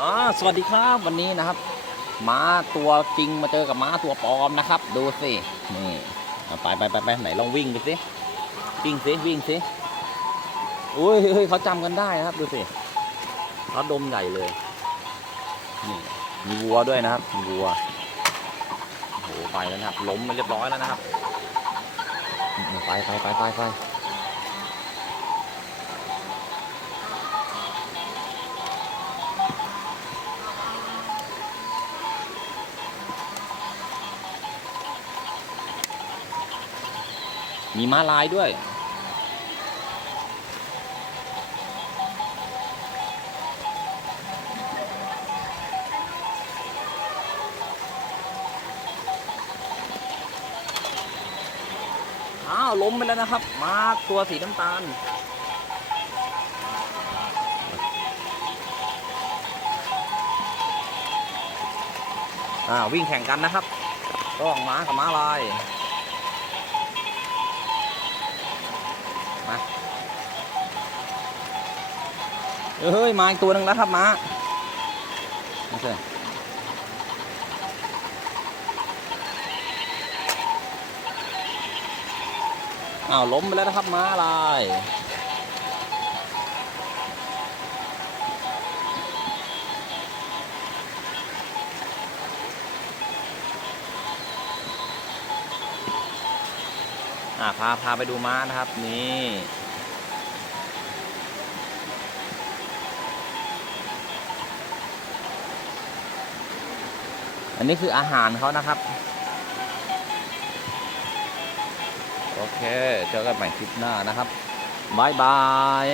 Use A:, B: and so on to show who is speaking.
A: อ่าสวัสดีครับวันนี้นะครับ ม้าตัวจริงมาเจอกับม้าตัวปลอมนะครับ ดูสินี่เอาไปไปไปไปไหนลองวิ่งดูสิวิ่งสิวิ่งสิอุ้ยเฮ้ยเขาจำกันได้นะครับ ดูสิเขาดมใหญ่เลย นี่มีวัวด้วยนะครับมีวัวโอ้โหไปแล้วนะครับล้มไปเรียบร้อยแล้วนะครับ ไปไปไปไปไป มีม้าลายด้วย อ้าว ล้มไปแล้วนะครับม้าตัวสีน้ำตาลอ่าวิ่งแข่งกันนะครับระหว่างม้ากับม้าลาย มาเฮ้ย มาอีกตัวหนึ่งแล้วครับม้าไม่ใช่อ้าวล้มไปแล้วนะครับม้าลาย อ่าพาพาไปดูม้านะครับนี่อันนี้คืออาหารเขานะครับ โอเค เจอกันใหม่คลิปหน้านะครับบายบาย